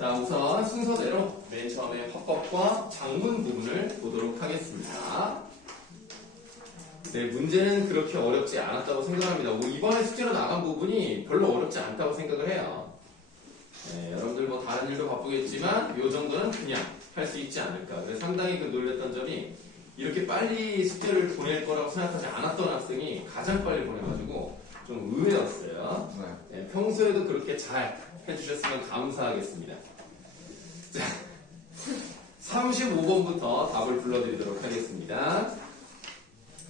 자, 우선 순서대로 맨 처음에 화법과 작문 부분을 보도록 하겠습니다. 네, 문제는 그렇게 어렵지 않았다고 생각합니다. 뭐 이번에 숙제로 나간 부분이 별로 어렵지 않다고 생각을 해요. 네, 여러분들 뭐 다른 일도 바쁘겠지만 이 정도는 그냥 할 수 있지 않을까. 그래서 상당히 놀랬던 점이 이렇게 빨리 숙제를 보낼 거라고 생각하지 않았던 학생이 가장 빨리 보내가지고 좀 의외였어요. 네, 평소에도 그렇게 잘 해주셨으면 감사하겠습니다. 자, 35번부터 답을 불러드리도록 하겠습니다.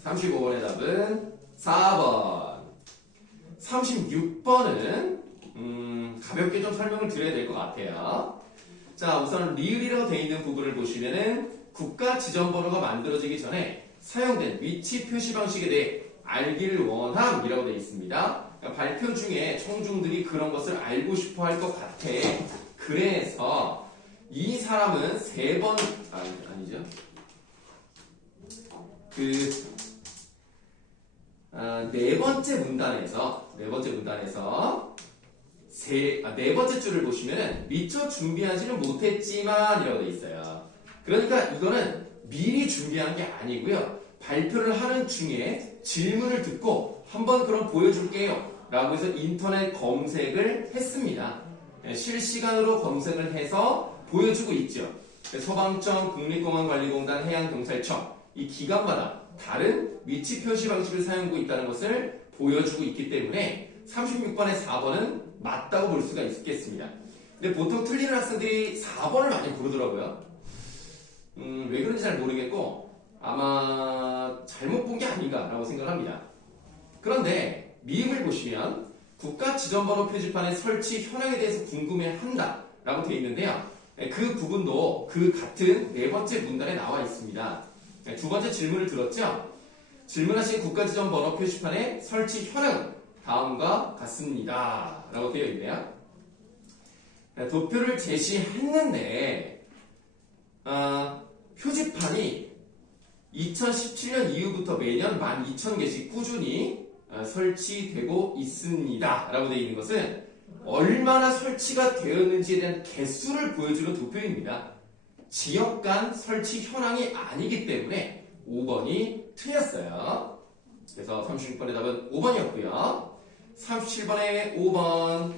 35번의 답은 4번. 36번은 가볍게 좀 설명을 드려야 될 것 같아요. 자, 우선 리을이라고 되어 있는 부분을 보시면은 국가 지정번호가 만들어지기 전에 사용된 위치 표시 방식에 대해 알기를 원함이라고 되어 있습니다. 그러니까 발표 중에 청중들이 그런 것을 알고 싶어 할 것 같아. 그래서 이 사람은 아니죠. 네 번째 문단에서 네 번째 줄을 보시면 미처 준비하지는 못했지만 이라고 되어 있어요. 그러니까 이거는 미리 준비한 게 아니고요. 발표를 하는 중에 질문을 듣고 한번 그럼 보여줄게요 라고 해서 인터넷 검색을 했습니다. 실시간으로 검색을 해서 보여주고 있죠. 소방청, 국립공원관리공단, 해양경찰청 이 기관마다 다른 위치 표시 방식을 사용하고 있다는 것을 보여주고 있기 때문에 36번의 4번은 맞다고 볼 수가 있겠습니다. 근데 보통 틀리는 학생들이 4번을 많이 고르더라고요. 왜 그런지 잘 모르겠고 아마 잘못 본 게 아닌가라고 생각합니다. 그런데 미음을 보시면 국가 지정번호 표지판의 설치 현황에 대해서 궁금해한다 라고 되어 있는데요. 그 부분도 그 같은 네 번째 문단에 나와 있습니다. 두 번째 질문을 들었죠? 질문하신 국가 지정번호 표지판의 설치 현황은 다음과 같습니다 라고 되어 있네요. 도표를 제시했는데 표지판이 2017년 이후부터 매년 12,000개씩 꾸준히 설치되고 있습니다 라고 되어 있는 것은 얼마나 설치가 되었는지에 대한 개수를 보여주는 도표입니다. 지역 간 설치 현황이 아니기 때문에 5번이 틀렸어요. 그래서 36번의 답은 5번이었고요. 37번에 5번,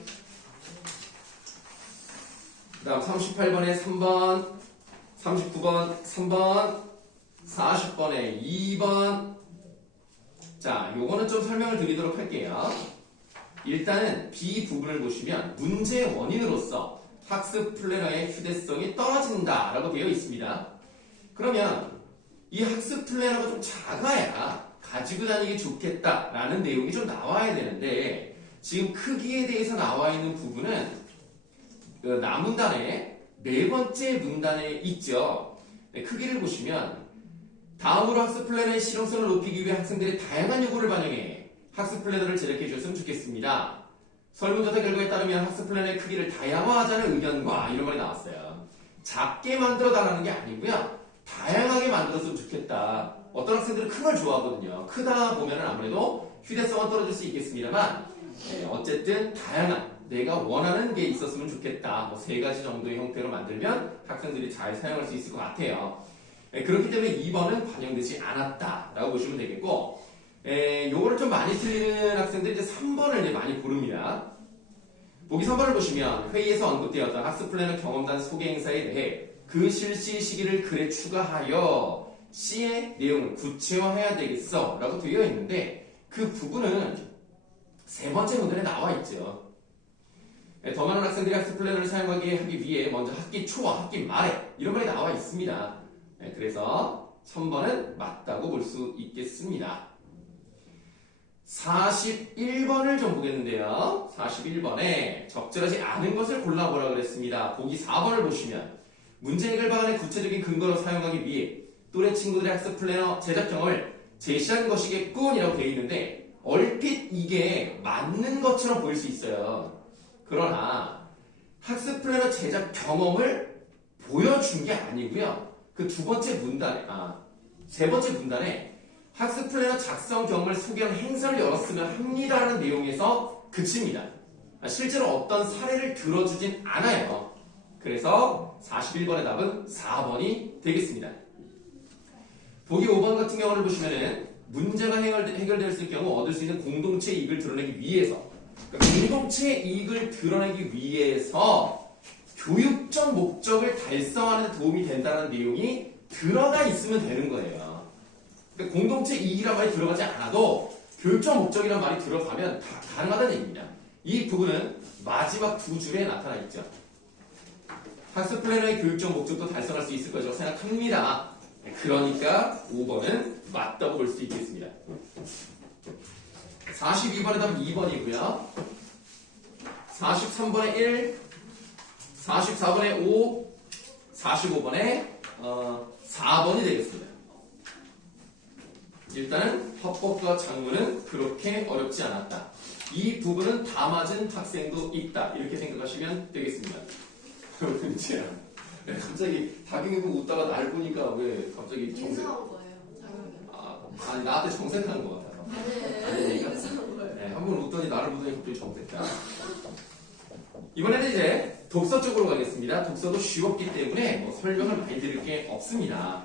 그 다음 38번에 3번, 39번 3번, 40번에 2번. 자, 요거는 좀 설명을 드리도록 할게요. 일단은 B 부분을 보시면 문제 원인으로서 학습 플래너의 휴대성이 떨어진다 라고 되어 있습니다. 그러면 이 학습 플래너가 좀 작아야 가지고 다니기 좋겠다라는 내용이 좀 나와야 되는데 지금 크기에 대해서 나와 있는 부분은 나문단의 네 번째 문단에 있죠. 네, 크기를 보시면 다음으로 학습 플래너의 실용성을 높이기 위해 학생들의 다양한 요구를 반영해 학습 플래너를 제작해 주셨으면 좋겠습니다. 설문조사 결과에 따르면 학습 플래너의 크기를 다양화하자는 의견과 이런 말이 나왔어요. 작게 만들어 달라는 게 아니고요. 다양하게 만들었으면 좋겠다. 어떤 학생들은 큰 걸 좋아하거든요. 크다 보면은 아무래도 휴대성은 떨어질 수 있겠습니다만 어쨌든 다양한 내가 원하는 게 있었으면 좋겠다. 뭐 3가지 정도의 형태로 만들면 학생들이 잘 사용할 수 있을 것 같아요. 그렇기 때문에 2번은 반영되지 않았다라고 보시면 되겠고 요거를 좀 많이 틀리는 학생들이 이제 3번을 이제 많이 고릅니다. 보기 3번을 보시면 회의에서 언급되었던 학습 플래너 경험단 소개 행사에 대해 그 실시 시기를 글에 추가하여 C의 내용을 구체화해야 되겠어 라고 되어 있는데 그 부분은 세 번째 문단에 나와 있죠. 더 많은 학생들이 학습 플래너를 사용하기 하기 위해 먼저 학기 초와 학기 말에 이런 말이 나와 있습니다. 그래서 3번은 맞다고 볼 수 있겠습니다. 41번을 좀 보겠는데요. 41번에 적절하지 않은 것을 골라보라 그랬습니다. 보기 4번을 보시면 문제 해결 방안의 구체적인 근거로 사용하기 위해 또래 친구들의 학습 플래너 제작경을 제시한 것이겠군 이라고 되어 있는데 얼핏 이게 맞는 것처럼 보일 수 있어요. 그러나 학습 플래너 제작 경험을 보여준 게 아니고요. 그 세 번째 문단에 학습 플래너 작성 경험을 소개한 행사를 열었으면 합니다라는 내용에서 그칩니다. 실제로 어떤 사례를 들어주진 않아요. 그래서 41번의 답은 4번이 되겠습니다. 보기 5번 같은 경우를 보시면은 문제가 해결될 수 있는 경우 얻을 수 있는 공동체 이익을 드러내기 위해서, 그러니까 공동체 이익을 드러내기 위해서 교육적 목적을 달성하는 데 도움이 된다는 내용이 들어가 있으면 되는 거예요. 그러니까 공동체 이익이란 말이 들어가지 않아도 교육적 목적이란 말이 들어가면 다 가능하다는 얘기입니다. 이 부분은 마지막 두 줄에 나타나 있죠. 학습 플래너의 교육적 목적도 달성할 수 있을 거라고 생각합니다. 그러니까 5번은 맞다고 볼 수 있겠습니다. 42번의 답은 2번이고요. 43번에 1, 44번에 5, 45번에 4번이 되겠습니다. 일단은 합법과 작문은 그렇게 어렵지 않았다. 이 부분은 다 맞은 학생도 있다. 이렇게 생각하시면 되겠습니다. 여러분 이제 갑자기 다경이고 웃다가 날 보니까 왜 갑자기 인사한 거예요. 자격이. 아니 나한테 정색하는 것 같아서. 아니, 인사한 거예요. 네, 한번 웃더니 나를 보더니 갑자기 정색다. 이번에는 이제 독서 쪽으로 가겠습니다. 독서도 쉬웠기 때문에 뭐 설명을 많이 드릴 게 없습니다.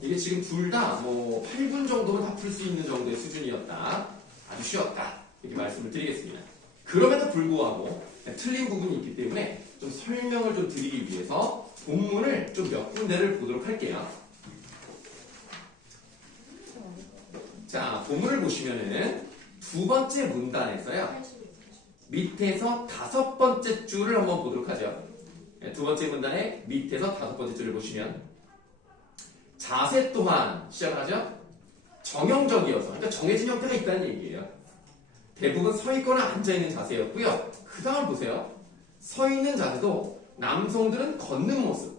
이게 지금 둘 다 뭐 8분 정도는 다 풀 수 있는 정도의 수준이었다. 아주 쉬웠다. 이렇게 말씀을 드리겠습니다. 그럼에도 불구하고 틀린 부분이 있기 때문에 좀 설명을 좀 드리기 위해서 본문을 좀 몇 군데를 보도록 할게요. 자, 본문을 보시면은 두 번째 문단에서요. 밑에서 다섯 번째 줄을 한번 보도록 하죠. 두 번째 문단의 밑에서 다섯 번째 줄을 보시면 자세 또한 시작하죠. 정형적이어서, 그러니까 정해진 형태가 있다는 얘기예요. 대부분 서 있거나 앉아 있는 자세였고요. 그 다음 보세요. 서 있는 자세도 남성들은 걷는 모습,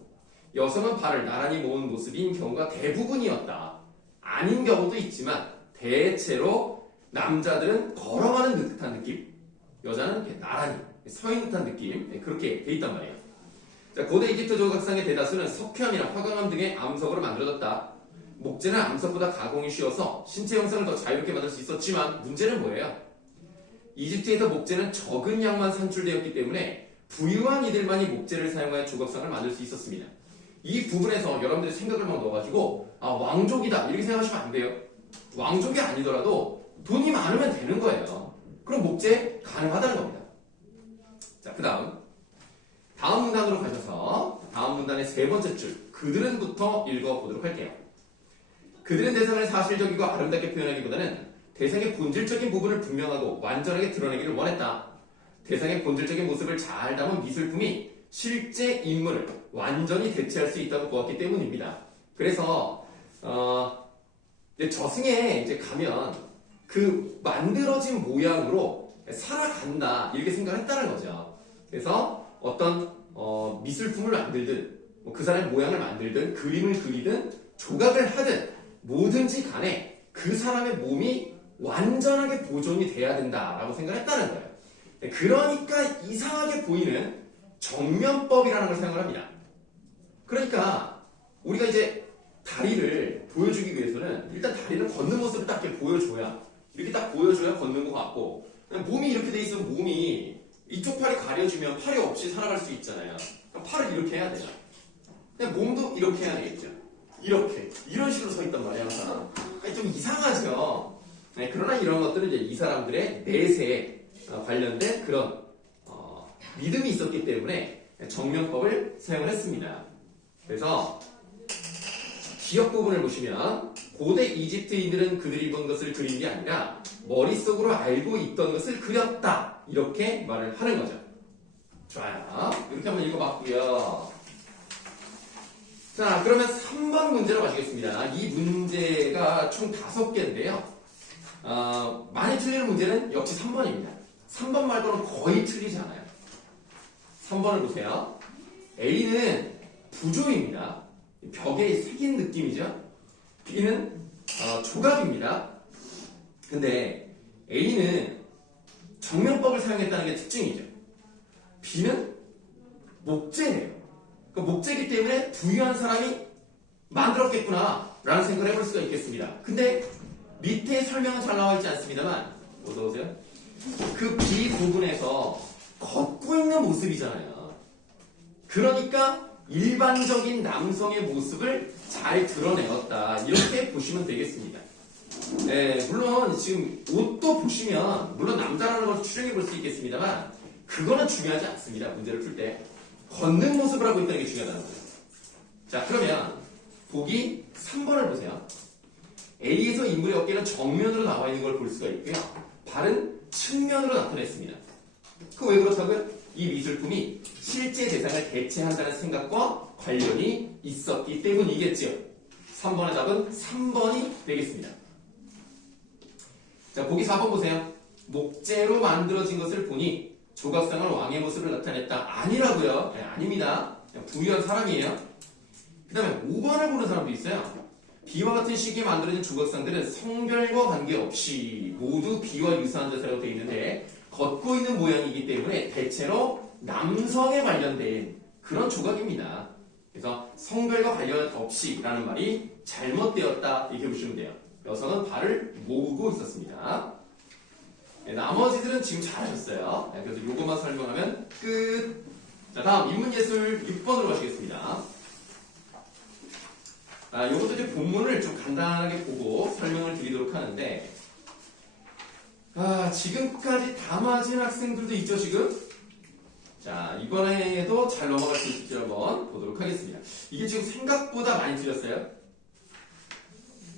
여성은 발을 나란히 모은 모습인 경우가 대부분이었다. 아닌 경우도 있지만 대체로 남자들은 걸어가는 듯한 느낌, 여자는 이렇게 나란히 서 있는 듯한 느낌, 그렇게 돼 있단 말이에요. 자, 고대 이집트 조각상의 대다수는 석회암이나 화강암 등의 암석으로 만들어졌다. 목재는 암석보다 가공이 쉬워서 신체 형상을 더 자유롭게 만들 수 있었지만 문제는 뭐예요? 이집트에서 목재는 적은 양만 산출되었기 때문에 부유한 이들만이 목재를 사용하여 조각상을 만들 수 있었습니다. 이 부분에서 여러분들이 생각을 막 넣어가지고 왕족이다 이렇게 생각하시면 안 돼요. 왕족이 아니더라도 돈이 많으면 되는 거예요. 그럼 목재 가능하다는 겁니다. 자, 그 다음 문단으로 가셔서 다음 문단의 세 번째 줄 그들은부터 읽어보도록 할게요. 그들은 대상을 사실적이고 아름답게 표현하기보다는 대상의 본질적인 부분을 분명하고 완전하게 드러내기를 원했다. 대상의 본질적인 모습을 잘 담은 미술품이 실제 인물을 완전히 대체할 수 있다고 보았기 때문입니다. 그래서 저승에 이제 가면 그 만들어진 모양으로 살아간다 이렇게 생각을 했다는 거죠. 그래서 어떤 미술품을 만들든 그 사람의 모양을 만들든 그림을 그리든 조각을 하든 뭐든지 간에 그 사람의 몸이 완전하게 보존이 돼야 된다라고 생각을 했다는 거예요. 그러니까 이상하게 보이는 정면법이라는 걸 사용을 합니다. 그러니까 우리가 이제 다리를 보여주기 위해서는 일단 다리를 걷는 모습을 딱 이렇게 보여줘야, 이렇게 딱 보여줘야 걷는 것 같고, 몸이 이렇게 돼 있으면 몸이 이쪽 팔이 가려지면 팔이 없이 살아갈 수 있잖아요. 그럼 팔을 이렇게 해야 돼요. 그냥 몸도 이렇게 해야 되겠죠. 이렇게 이런 식으로 서 있단 말이에요. 항상 좀 이상하죠. 네, 그러나 이런 것들은 이제 이 사람들의 내세에 관련된 그런 믿음이 있었기 때문에 정면법을 사용을 했습니다. 그래서 기억 부분을 보시면 고대 이집트인들은 그들이 본 것을 그린 게 아니라 머릿속으로 알고 있던 것을 그렸다 이렇게 말을 하는 거죠. 좋아요. 이렇게 한번 읽어봤고요. 자, 그러면 3번 문제로 가시겠습니다. 이 문제가 총 5개인데요. 많이 틀리는 문제는 역시 3번입니다. 3번 말고는 거의 틀리지 않아요. 3번을 보세요. A는 부조입니다. 벽에 새긴 느낌이죠. B는 조각입니다. 근데 A는 정면법을 사용했다는 게 특징이죠. B는 목재예요. 그러니까 목재이기 때문에 부유한 사람이 만들었겠구나 라는 생각을 해볼 수가 있겠습니다. 근데 밑에 설명은 잘 나와 있지 않습니다만 어서오세요. 그 B 부분에서 걷고 있는 모습이잖아요. 그러니까 일반적인 남성의 모습을 잘 드러내었다. 이렇게 보시면 되겠습니다. 네, 물론 지금 옷도 보시면 물론 남자라는 것을 추정해 볼 수 있겠습니다만 그거는 중요하지 않습니다. 문제를 풀 때 걷는 모습을 하고 있다는 게 중요하다는 거예요. 자, 그러면 보기 3번을 보세요. A에서 인물의 어깨는 정면으로 나와 있는 걸 볼 수가 있고요. 발은 측면으로 나타냈습니다. 그 왜 그렇다고요? 이 미술품이 실제 대상을 대체한다는 생각과 관련이 있었기 때문이겠지요. 3번의 답은 3번이 되겠습니다. 자, 보기 4번 보세요. 목재로 만들어진 것을 보니 조각상은 왕의 모습을 나타냈다. 아니라고요. 네, 아닙니다. 그냥 부유한 사람이에요. 그 다음에 5번을 보는 사람도 있어요. 비와 같은 시기에 만들어진 조각상들은 성별과 관계없이 모두 비와 유사한 자세라고 되어 있는데 걷고 있는 모양이기 때문에 대체로 남성에 관련된 그런 조각입니다. 그래서 성별과 관련 없이라는 말이 잘못되었다 이렇게 보시면 돼요. 여성은 발을 모으고 있었습니다. 네, 나머지들은 지금 잘하셨어요. 네, 그래서 이것만 설명하면 끝. 자, 다음 인문예술 6번으로 가시겠습니다. 요것도 이제 본문을 좀 간단하게 보고 설명을 드리도록 하는데 지금까지 다 맞은 학생들도 있죠, 지금? 자, 이번에도 잘 넘어갈 수 있을지 한번 보도록 하겠습니다. 이게 지금 생각보다 많이 틀렸어요.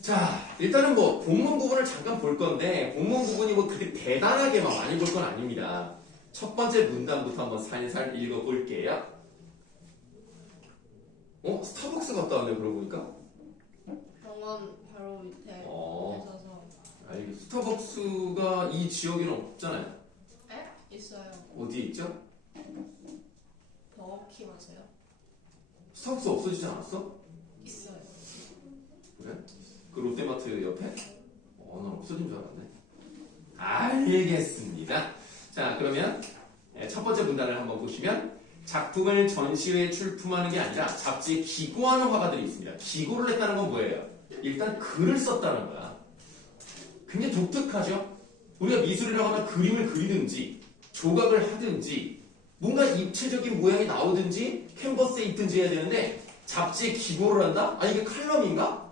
자, 일단은 뭐 본문 부분을 잠깐 볼 건데 본문 부분이 뭐 그렇게 대단하게 막 많이 볼 건 아닙니다. 첫 번째 문단부터 한번 살살 읽어볼게요. 스타벅스 갔다 왔네, 그러고 보니까. 병원 바로 밑에 있어서. 스타벅스가 이 지역에는 없잖아요. 에? 있어요. 어디에 있죠? 버거킹 아세요? 스타벅스 없어지지 않았어? 있어요. 그래? 그 롯데마트 옆에? 난 없어진 줄 알았네. 알겠습니다. 자, 그러면 첫 번째 문단을 한번 보시면 작품을 전시회에 출품하는 게 아니라 잡지에 기고하는 화가들이 있습니다. 기고를 했다는 건 뭐예요? 일단 글을 썼다는 거야. 굉장히 독특하죠? 우리가 미술이라고 하면 그림을 그리든지 조각을 하든지 뭔가 입체적인 모양이 나오든지 캔버스에 있든지 해야 되는데 잡지에 기고를 한다? 이게 칼럼인가?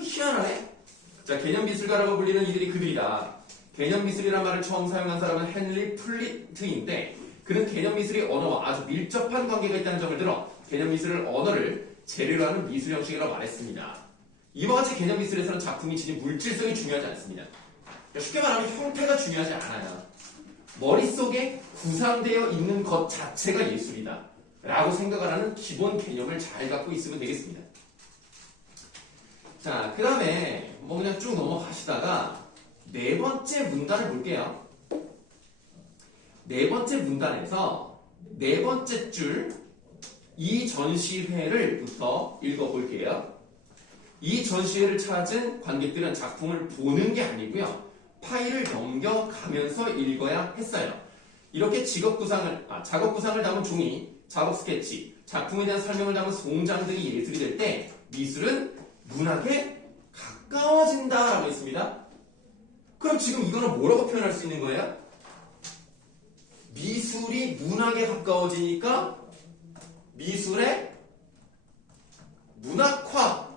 희한하네. 자, 개념미술가라고 불리는 이들이 그들이다. 개념미술이란 말을 처음 사용한 사람은 헨리 플리트인데 그는 개념미술이 언어와 아주 밀접한 관계가 있다는 점을 들어 개념미술을 언어를 재료로 하는 미술 형식이라고 말했습니다. 이와 같이 개념미술에서는 작품이 지닌 물질성이 중요하지 않습니다. 쉽게 말하면 형태가 중요하지 않아요. 머릿속에 구상되어 있는 것 자체가 예술이다 라고 생각을 하는 기본 개념을 잘 갖고 있으면 되겠습니다. 자, 그 다음에 뭐 그냥 쭉 넘어가시다가 네 번째 문단을 볼게요. 네 번째 문단에서 네 번째 줄 이 전시회를부터 읽어볼게요. 이 전시회를 찾은 관객들은 작품을 보는 게 아니고요. 파일을 넘겨가면서 읽어야 했어요. 이렇게 작업 구상을 담은 종이, 작업 스케치, 작품에 대한 설명을 담은 송장 등이 예술이 될 때 미술은 문학에 가까워진다라고 했습니다. 그럼 지금 이거는 뭐라고 표현할 수 있는 거예요? 미술이 문학에 가까워지니까 미술의 문학화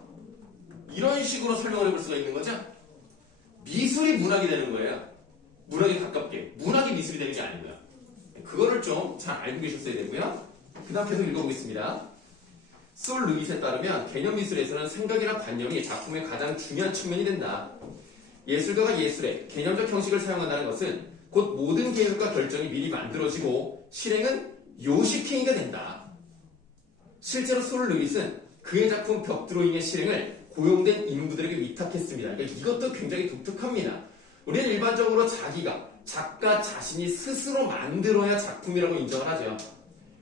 이런 식으로 설명을 해볼 수가 있는 거죠. 미술이 문학이 되는 거예요. 문학에 가깝게. 문학이 미술이 되는 게 아니고요. 그거를 좀 잘 알고 계셨어야 되고요. 그 다음 계속 읽어보겠습니다. 솔 루잇에 따르면 개념미술에서는 생각이나 관념이 작품의 가장 중요한 측면이 된다. 예술가가 예술의 개념적 형식을 사용한다는 것은 곧 모든 계획과 결정이 미리 만들어지고 실행은 요식행위가 된다. 실제로 솔 루잇은 그의 작품 벽드로잉의 실행을 고용된 인부들에게 위탁했습니다. 그러니까 이것도 굉장히 독특합니다. 우리는 일반적으로 작가 자신이 스스로 만들어야 작품이라고 인정을 하죠.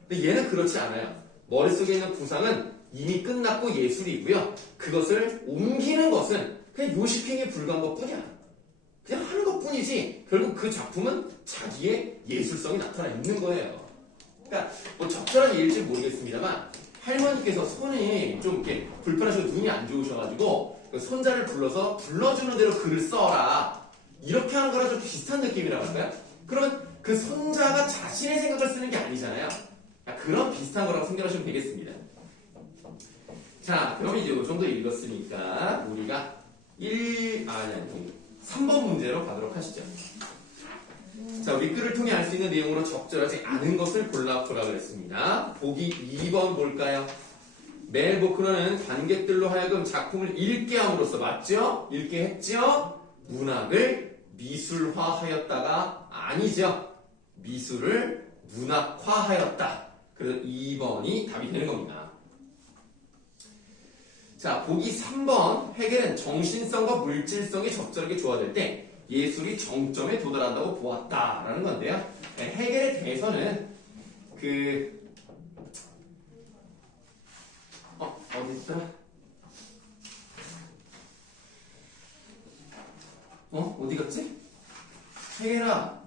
근데 얘는 그렇지 않아요. 머릿속에 있는 구상은 이미 끝났고 예술이고요. 그것을 옮기는 것은 그냥 요식행위에 불과한 것뿐이야. 그냥 하는 것뿐이지 결국 그 작품은 자기의 예술성이 나타나 있는 거예요. 그러니까 뭐 적절한 예일지 모르겠습니다만 할머니께서 손이 좀 이렇게 불편하시고 눈이 안 좋으셔가지고 그 손자를 불러서 불러주는 대로 글을 써라 이렇게 하는 거랑 좀 비슷한 느낌이라고 할까요? 그러면 그 손자가 자신의 생각을 쓰는 게 아니잖아요. 그런 비슷한 거라고 생각하시면 되겠습니다. 자, 그럼 이제 이 정도 읽었으니까 우리가 3번 문제로 가도록 하시죠. 자, 우리 글을 통해 알 수 있는 내용으로 적절하지 않은 것을 골라보라 그랬습니다. 보기 2번 볼까요? 멜 보크너는 관객들로 하여금 작품을 읽게 함으로써, 맞죠? 읽게 했죠? 문학을 미술화하였다가, 아니죠? 미술을 문학화하였다. 그래서 2번이 답이 되는 겁니다. 자, 보기 3번. 해겔은 정신성과 물질성이 적절하게 조화될 때 예술이 정점에 도달한다고 보았다라는 건데요. 해겔에 대해서는 어디 있더라? 어디 갔지? 해겔아.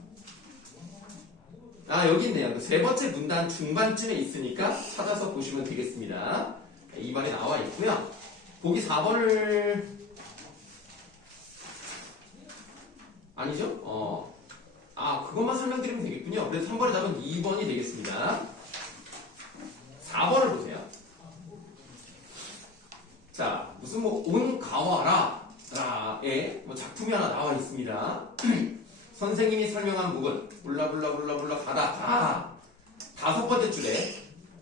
여기 있네요. 세 번째 문단 중반쯤에 있으니까 찾아서 보시면 되겠습니다. 2번에 나와 있고요. 보기 4번을 아니죠? 그것만 설명드리면 되겠군요. 그래서 3번의 답은 2번이 되겠습니다. 4번을 보세요. 자, 무슨 온가와라의 작품이 하나 나와 있습니다. 선생님이 설명한 부분, 불라불라 가다. 5번째 줄에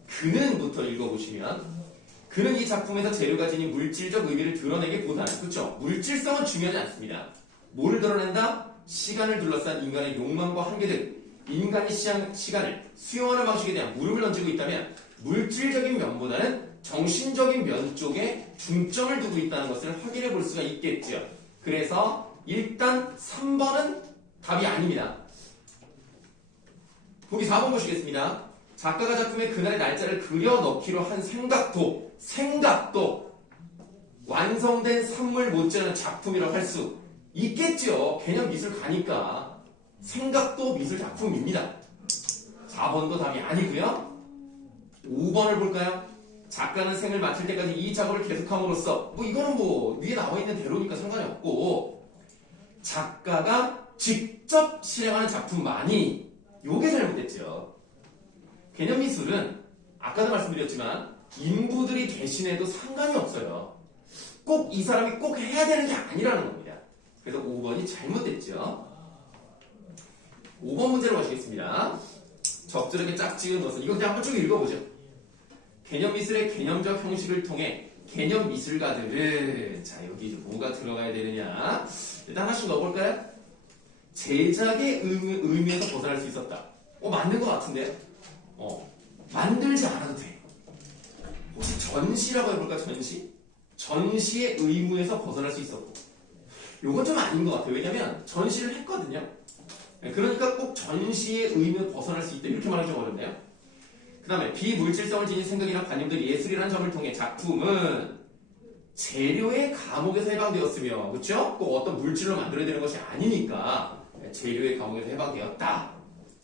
그는부터 읽어보시면, 그는 이 작품에서 재료가 지닌 물질적 의미를 드러내기보다는, 그렇죠? 물질성은 중요하지 않습니다. 뭐를 드러낸다? 시간을 둘러싼 인간의 욕망과 한계 등 인간이 시간을 수용하는 방식에 대한 물음을 던지고 있다면 물질적인 면보다는 정신적인 면 쪽에 중점을 두고 있다는 것을 확인해 볼 수가 있겠죠. 그래서 일단 3번은 답이 아닙니다. 보기 4번 보시겠습니다. 작가가 작품에 그날의 날짜를 그려 넣기로 한 생각도 완성된 산물 못지않은 작품이라고 할 수 있겠죠. 개념 미술 가니까 생각도 미술 작품입니다. 4번도 답이 아니고요. 5번을 볼까요? 작가는 생을 마칠 때까지 이 작업을 계속함으로써, 이거는 위에 나와 있는 대로니까 상관이 없고, 작가가 직접 실행하는 작품만이, 요게 잘못됐죠. 개념 미술은 아까도 말씀드렸지만 인부들이 대신해도 상관이 없어요. 꼭 이 사람이 꼭 해야 되는 게 아니라는 겁니다. 그래서 5번이 잘못됐죠. 5번 문제로 가시겠습니다. 적절하게 짝지은 것은, 이거 그냥 한번 쭉 읽어보죠. 개념 미술의 개념적 형식을 통해 개념 미술가들은, 자, 여기 뭐가 들어가야 되느냐. 일단 하나씩 넣어볼까요? 제작의 의미에서 벗어날 수 있었다. 맞는 것 같은데요? 만들지 않아도 돼. 혹시 전시라고 해볼까? 전시의 의무에서 벗어날 수 있었고, 요건 좀 아닌 것 같아요. 왜냐면 전시를 했거든요. 그러니까 꼭 전시의 의무에 벗어날 수 있다, 이렇게 말하기 좀 어렵네요. 그 다음에 비물질성을 지닌 생각이나 관념들이 예술이라는 점을 통해 작품은 재료의 감옥에서 해방되었으며, 그렇죠? 꼭 어떤 물질로 만들어야 되는 것이 아니니까 재료의 감옥에서 해방되었다.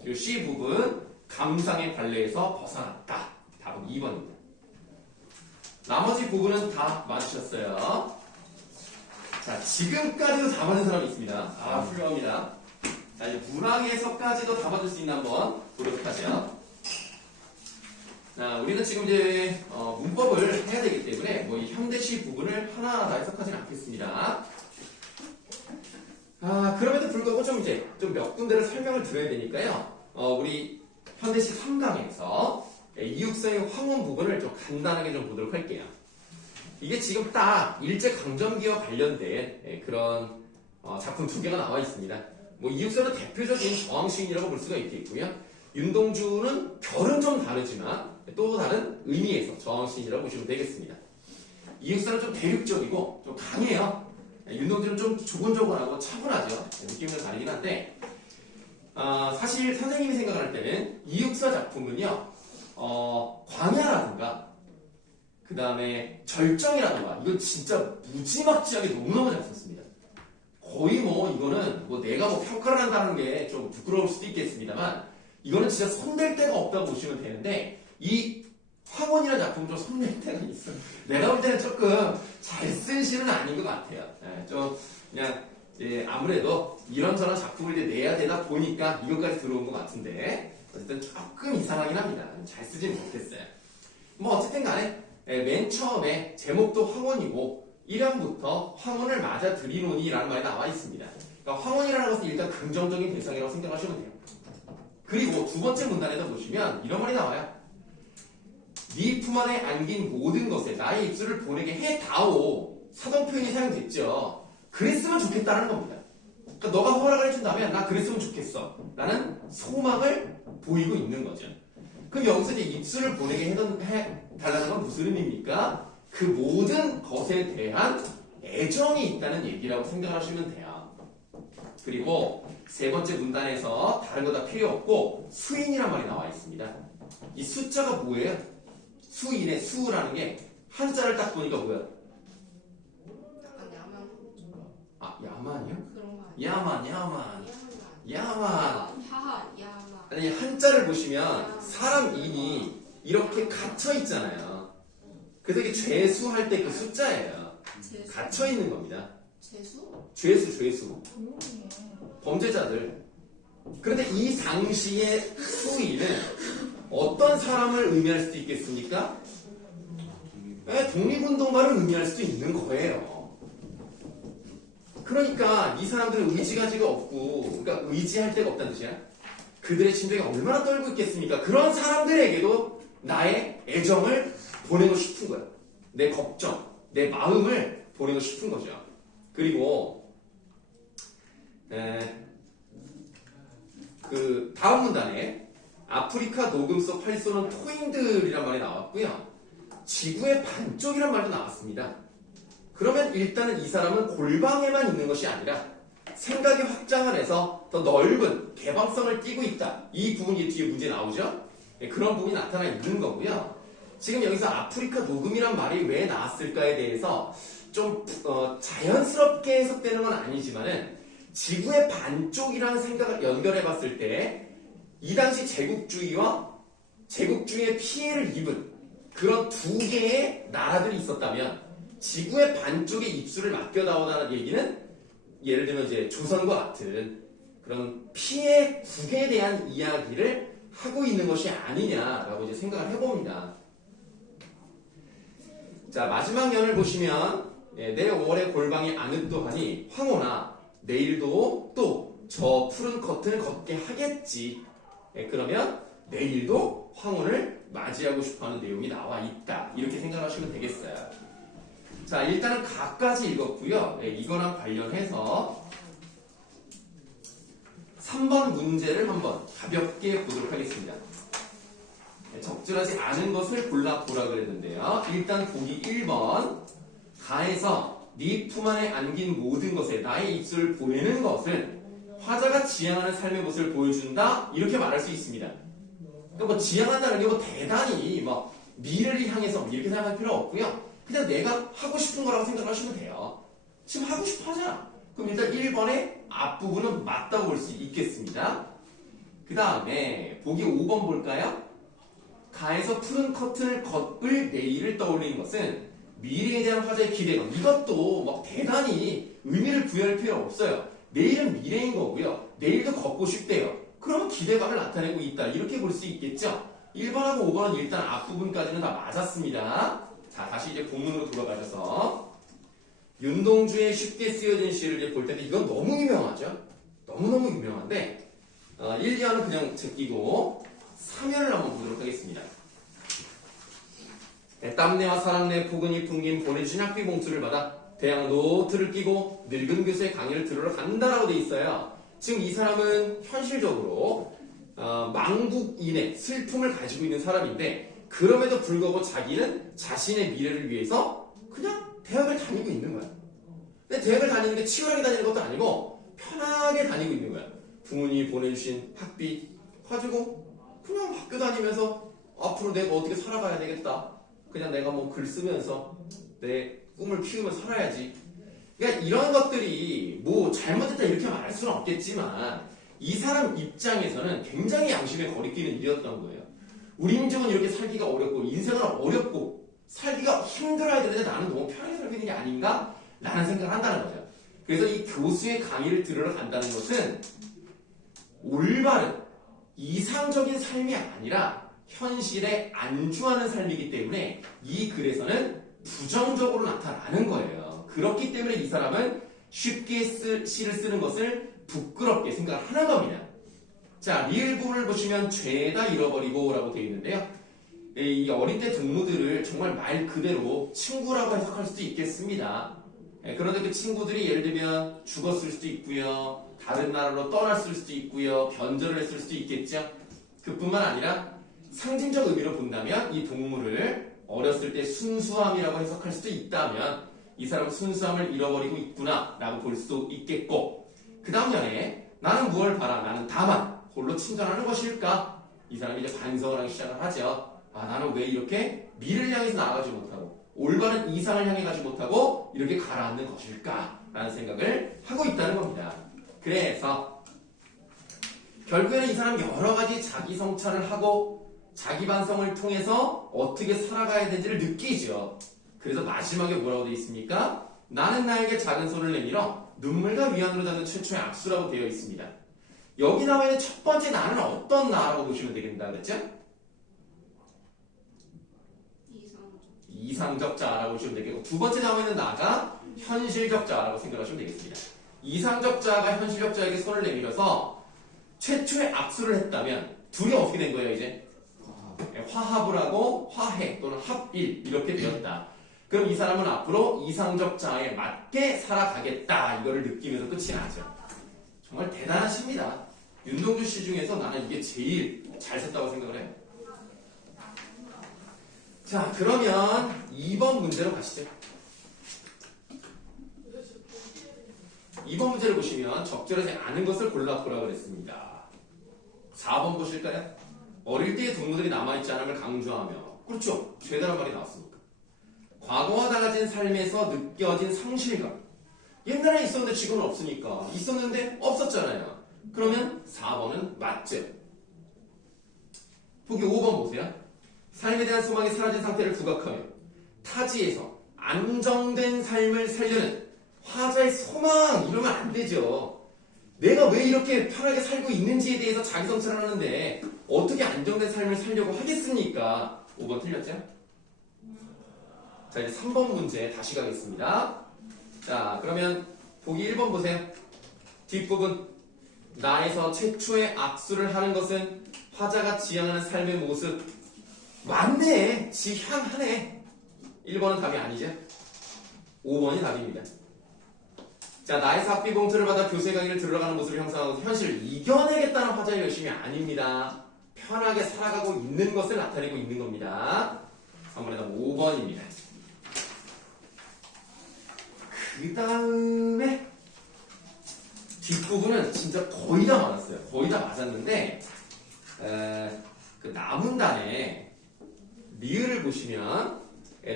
그리고 C 부분, 감상의 관례에서 벗어났다. 답은 2번입니다. 나머지 부분은 다 맞추셨어요. 자, 지금까지도 다 맞은 사람이 있습니다. 훌륭합니다. 자, 이제 문학에서까지도 다 맞을 수 있나 한번 보도록 하죠. 자, 우리는 지금 이제 문법을 해야 되기 때문에 이 현대시 부분을 하나하나 다 해석하지는 않겠습니다. 그럼에도 불구하고 좀 몇 군데를 설명을 드려야 되니까요. 우리 현대시 3강에서 이육서의 황혼 부분을 좀 간단하게 좀 보도록 할게요. 이게 지금 딱 일제강점기와 관련된 그런 작품 2개가 나와 있습니다. 이육서는 대표적인 저항시인이라고 볼 수가 있겠고요. 윤동주는 결은 좀 다르지만 또 다른 의미에서 저항시인이라고 보시면 되겠습니다. 이육서는 좀 대륙적이고 좀 강해요. 윤동주는 좀 조곤조곤하고 차분하죠. 느낌이 다르긴 한데, 사실 선생님이 생각할 때는 이육서 작품은요, 광야라든가 그 다음에 절정이라든가, 이건 진짜 무지막지하게 너무너무 잘 썼습니다. 거의 이거는 내가 평가를 한다는 게 좀 부끄러울 수도 있겠습니다만, 이거는 진짜 손댈 데가 없다고 보시면 되는데, 이 황혼이라는 작품은 좀 손댈 데가 있어요. 내가 볼 때는 조금 잘 쓴 시는 아닌 것 같아요. 좀 그냥 아무래도 이런저런 작품을 이제 내야 되다 보니까 이것까지 들어온 것 같은데, 어쨌든 조금 이상하긴 합니다. 잘 쓰지는 못했어요. 뭐 어쨌든 간에 맨 처음에 제목도 황혼이고 1연부터 황혼을 맞아들이노니라는 말이 나와 있습니다. 그러니까 황혼이라는 것은 일단 긍정적인 대상이라고 생각하시면 돼요. 그리고 두 번째 문단에도 보시면 이런 말이 나와요. 네 품 안에 안긴 모든 것에 나의 입술을 보내게 해다오. 사동 표현이 사용됐죠. 그랬으면 좋겠다는 겁니다. 그러니까 너가 허락을 해준다면 나 그랬으면 좋겠어 라는 소망을 보이고 있는 거죠. 그럼 여기서 이제 입술을 보내게 해달라는 건 무슨 의미입니까? 그 모든 것에 대한 애정이 있다는 얘기라고 생각을 하시면 돼요. 그리고 세 번째 문단에서 다른 거 다 필요 없고 수인이란 말이 나와 있습니다. 이 숫자가 뭐예요? 수인의 수라는 게 한자를 딱 보니까 뭐야? 약간 야만 아, 야만이요? 그런 거 아니야? 야만. 하하 야만. 아니, 한자를 보시면 사람 인이 이렇게 갇혀 있잖아요. 그래서 이게 죄수할 때 그 숫자예요. 재수? 갇혀 있는 겁니다. 재수? 죄수. 범죄자들. 그런데 이 당시의 수인은 어떤 사람을 의미할 수도 있겠습니까? 독립운동가를 의미할 수도 있는 거예요. 그러니까 이 사람들은 의지가지가 없고, 그러니까 의지할 데가 없다는 뜻이야. 그들의 심정이 얼마나 떨고 있겠습니까? 그런 사람들에게도 나의 애정을 보내고 싶은 거야. 내 걱정, 내 마음을 보내고 싶은 거죠. 그리고 그 다음 문단에 아프리카 녹음 속 활쏘는 토인들이란 말이 나왔고요. 지구의 반쪽이란 말도 나왔습니다. 그러면 일단은 이 사람은 골방에만 있는 것이 아니라 생각의 확장을 해서 더 넓은 개방성을 띠고 있다. 이 부분이 뒤에 문제 나오죠? 그런 부분이 나타나 있는 거고요. 지금 여기서 아프리카 녹음이란 말이 왜 나왔을까에 대해서 좀 자연스럽게 해석되는 건 아니지만은 지구의 반쪽이라는 생각을 연결해 봤을 때 이 당시 제국주의와 제국주의의 피해를 입은 그런 두 개의 나라들이 있었다면 지구의 반쪽에 입술을 맡겨다오다는 얘기는 예를 들면 이제 조선과 같은 그런 피해 국에 대한 이야기를 하고 있는 것이 아니냐라고 이제 생각을 해봅니다. 자, 마지막 연을 보시면 내 5월의 골방이 아늑도하니 황혼아 내일도 또 저 푸른 커튼을 걷게 하겠지. 그러면 내일도 황혼을 맞이하고 싶어하는 내용이 나와 있다. 이렇게 생각하시면 되겠어요. 자, 일단은 각까지 읽었고요. 이거랑 관련해서 3번 문제를 한번 가볍게 보도록 하겠습니다. 적절하지 않은 것을 골라보라 그랬는데요. 일단 보기 1번. 가에서 네 품 안에 안긴 모든 것에 나의 입술을 보내는 것은 화자가 지향하는 삶의 모습을 보여준다. 이렇게 말할 수 있습니다. 그러니까 뭐 지향한다는 게 뭐 대단히 뭐 미래를 향해서 이렇게 생각할 필요 없고요. 그냥 내가 하고 싶은 거라고 생각하시면 돼요. 지금 하고 싶어 하잖아. 그럼 일단 1번의 앞부분은 맞다고 볼 수 있겠습니다. 그 다음에 보기 5번 볼까요? 가에서 푸른 커튼을 걷을 내일을 떠올리는 것은 미래에 대한 화자의 기대감. 이것도 막 대단히 의미를 부여할 필요 없어요. 내일은 미래인 거고요. 내일도 걷고 싶대요. 그러면 기대감을 나타내고 있다. 이렇게 볼 수 있겠죠? 1번하고 5번은 일단 앞부분까지는 다 맞았습니다. 자, 다시 이제 본문으로 돌아가셔서 윤동주의 쉽게 쓰여진 시를 이제 볼 텐데 이건 너무 유명하죠? 너무너무 유명한데 1, 2화는 그냥 제끼고 3회를 한번 보도록 하겠습니다. 땀내와 사랑내 포근히 풍긴 보내주신 학비 봉투를 받아 대학 노트를 끼고 늙은 교수의 강의를 들으러 간다라고 돼 있어요. 지금 이 사람은 현실적으로 망국인의 슬픔을 가지고 있는 사람인데 그럼에도 불구하고 자기는 자신의 미래를 위해서 그냥 대학을 다니고 있는 거야. 근데 대학을 다니는 게 치열하게 다니는 것도 아니고 편하게 다니고 있는 거야. 부모님이 보내주신 학비 가지고 그냥 학교 다니면서 앞으로 내가 어떻게 살아가야 되겠다. 그냥 내가 뭐 글 쓰면서 내 꿈을 키우며 살아야지. 그러니까 이런 것들이 뭐 잘못했다 이렇게 말할 수는 없겠지만 이 사람 입장에서는 굉장히 양심에 거리끼는 일이었던 거예요. 우리 민족은 이렇게 살기가 어렵고 인생은 어렵고 살기가 힘들어야 되는데 나는 너무 편하게 살고 있는 게 아닌가? 라는 생각을 한다는 거죠. 그래서 이 교수의 강의를 들으러 간다는 것은 올바른 이상적인 삶이 아니라 현실에 안주하는 삶이기 때문에 이 글에서는 부정적으로 나타나는 거예요. 그렇기 때문에 이 사람은 쉽게 시를 쓰는 것을 부끄럽게 생각을 하는 겁니다. 자, 리을 부분을 보시면 죄다 잃어버리고 라고 되어 있는데요. 이 어린 때 동무들을 정말 말 그대로 친구라고 해석할 수도 있겠습니다. 그런데 그 친구들이 예를 들면 죽었을 수도 있고요. 다른 나라로 떠났을 수도 있고요. 변절을 했을 수도 있겠죠. 그뿐만 아니라 상징적 의미로 본다면 이 동물을 어렸을 때 순수함이라고 해석할 수도 있다면 이 사람은 순수함을 잃어버리고 있구나 라고 볼 수도 있겠고, 그 다음 년에 나는 무엇을 바라? 나는 다만 홀로 친전하는 것일까? 이 사람이 이제 반성을 하기 시작을 하죠. 아, 나는 왜 이렇게 미를 향해서 나아가지 못하고 올바른 이상을 향해 가지 못하고 이렇게 가라앉는 것일까? 라는 생각을 하고 있다는 겁니다. 그래서 결국에는 이 사람 여러 가지 자기 성찰을 하고 자기 반성을 통해서 어떻게 살아가야 되는지를 느끼죠. 그래서 마지막에 뭐라고 되어 있습니까? 나는 나에게 작은 손을 내밀어 눈물과 위안으로 닿는 최초의 악수라고 되어 있습니다. 여기 나와 있는 첫 번째 나는 어떤 나라고 보시면 되겠다 그랬죠? 이상적 자라고 보시면 되겠고, 두 번째 나와 있는 나가 현실적 자라고 생각하시면 되겠습니다. 이상적 자가 현실적 자에게 손을 내밀어서 최초의 악수를 했다면 둘이 어떻게 된 거예요 이제? 화합을 하고 화해 또는 합일 이렇게 되었다. 그럼 이 사람은 앞으로 이상적 자에 맞게 살아가겠다 이거를 느끼면서 끝이 나죠. 정말 대단하십니다. 윤동주 씨 중에서 나는 이게 제일 잘 썼다고 생각을 해요. 자, 그러면 2번 문제로 가시죠. 2번 문제를 보시면 적절하지 않은 것을 골라보라 그랬습니다. 4번 보실까요? 어릴 때의 동물들이 남아있지 않음을 강조하며, 그렇죠, 죄다란 말이 나왔습니까? 과거와 달라진 삶에서 느껴진 상실감. 옛날에 있었는데 지금은 없으니까. 있었는데 없었잖아요. 그러면 4번은 맞죠. 보기 5번 보세요. 삶에 대한 소망이 사라진 상태를 부각하며 타지에서 안정된 삶을 살려는 화자의 소망, 이러면 안 되죠. 내가 왜 이렇게 편하게 살고 있는지에 대해서 자기 성찰을 하는데 어떻게 안정된 삶을 살려고 하겠습니까? 5번 틀렸죠? 자, 이제 3번 문제 다시 가겠습니다. 자, 그러면 보기 1번 보세요. 뒷부분. 나에서 최초의 악수를 하는 것은 화자가 지향하는 삶의 모습. 맞네. 지향하네. 1번은 답이 아니죠. 5번이 답입니다. 자, 나에서 학비 봉투를 받아 교세 강의를 들어가는 모습을 형성하고 현실을 이겨내겠다는 화자의 열심이 아닙니다. 편하게 살아가고 있는 것을 나타내고 있는 겁니다. 3번의 답은 5번입니다. 그 다음에 뒷부분은 진짜 거의 다 맞았어요. 거의 다 맞았는데 그 남은 단에 리을을 보시면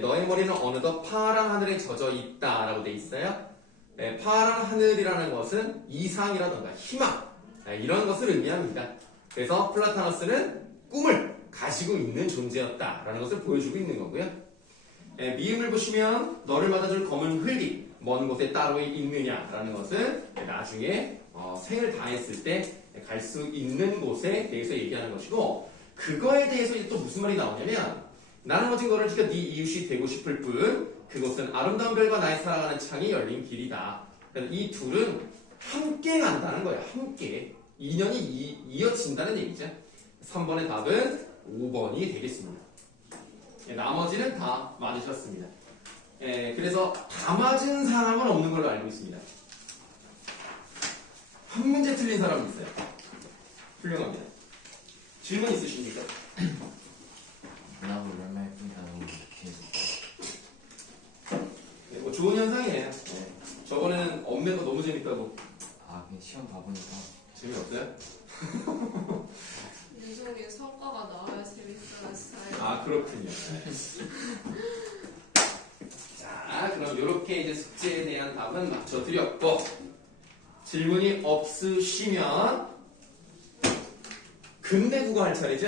너의 머리는 어느덧 파란 하늘에 젖어 있다 라고 돼 있어요. 파란 하늘이라는 것은 이상이라던가 희망 이런 것을 의미합니다. 그래서 플라타너스는 꿈을 가지고 있는 존재였다라는 것을 보여주고 있는 거고요. 미음을 보시면 너를 맞아줄 검은 흙이 먼 곳에 따로 있느냐라는 것은 나중에 생을 다했을 때 갈 수 있는 곳에 대해서 얘기하는 것이고, 그거에 대해서 또 무슨 말이 나오냐면 나는 오직 너를 지켜 네 이웃이 되고 싶을 뿐 그곳은 아름다운 별과 나의 살아가는 창이 열린 길이다. 이 둘은 함께 간다는 거예요. 함께 인연이 이어진다는 얘기죠. 3번의 답은 5번이 되겠습니다. 나머지는 다 맞으셨습니다. 그래서 다 맞은 사람은 없는 걸로 알고 있습니다. 한 문제 틀린 사람이 있어요. 훌륭합니다. 질문 있으십니까? 나무 얼마 예쁜가 너무 계속. 뭐 좋은 현상이에요. 저번에는 없는 거 너무 재밌다고. 아 그냥 시험 봐보니까 재미없어요? 유종의 성과가 나와야 재밌어졌어요. 아, 그렇군요. 자, 그럼 이렇게 이제 숙제에 대한 답은 맞춰드렸고, 질문이 없으시면 근대 국어 할 차례죠?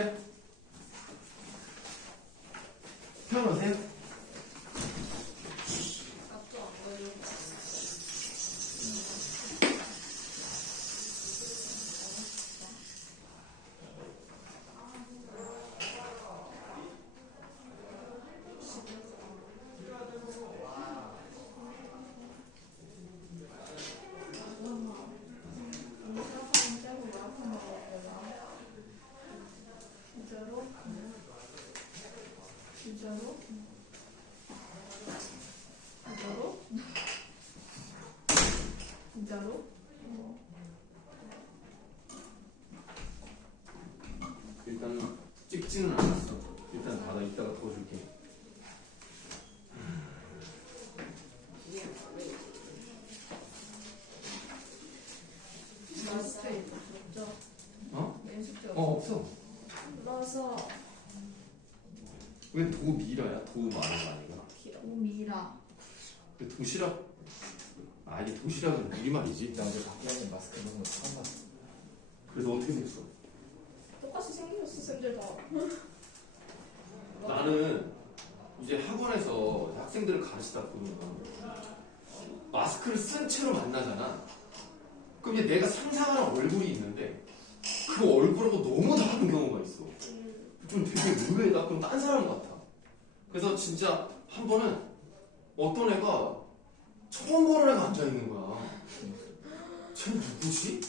펴놓으세요. 납도 안 걸려. 일단 찍지는 않았어. 일단 받아 이따가 도와줄게. 연습해 없죠? 어? 연습해 없어. 불러서 왜 도미라야? 도마가 아니가? 오미라 왜 도시락? 아 이게 도시락은 우리말이지. 나 어제 박기환님 마스크 입은 거 처음 봤어. 그래서 어떻게 됐어? 똑같이 생겼어 쌤들 다 나는 이제 학원에서 학생들을 가르치다 보면 마스크를 쓴 채로 만나잖아. 그럼 이제 내가 상상하는 얼굴이 있는데 그 얼굴하고 너무 다른 경우가 있어. 좀 되게 의외다. 그럼 딴 사람 같아. 그래서 진짜 한 번은 어떤 애가 처음 보는 애가 앉아있는 거야. 쟤 누구지?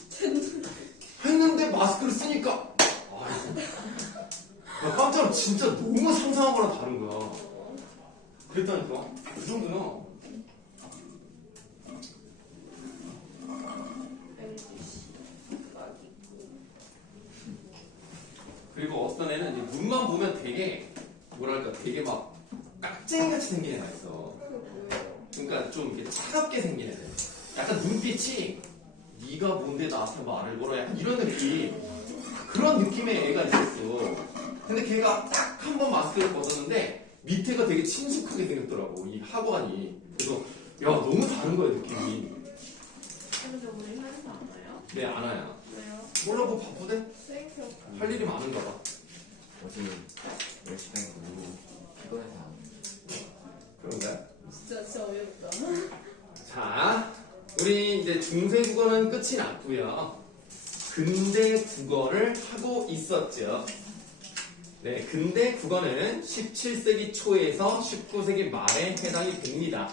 했는데 마스크를 쓰니까 아이고 나 깜짝 놀라. 진짜 너무 상상한 거랑 다른 거야. 그랬다니까. 그 정도야. 그리고 어떤 애는 이제 눈만 보면 되게 뭐랄까 되게 막 깍쟁이같이 생긴 애가 있어. 그러니까 좀 이렇게 차갑게 생긴 애들. 약간 눈빛이 네가 뭔데 나한테 말을 걸어 약간 이런 느낌. 그런 느낌의 애가 있었어. 근데 걔가 딱 한 번 마스크를 벗었는데 밑에가 되게 친숙하게 생겼더라고 이 하관이. 그래서 야 너무 다른 거야 느낌이. 근데 우리 회사 안 와요? 네 아나야. 왜요? 몰라 뭐 바쁘대? 쌤표 할 일이 많은가 봐. 어제 10시간에 오고 피곤해서 안 그런가요? 진짜 어이없다 자, 우리 이제 중세 국어는 끝이 났고요. 근대 국어를 하고 있었죠. 네, 근대 국어는 17세기 초에서 19세기 말에 해당이 됩니다.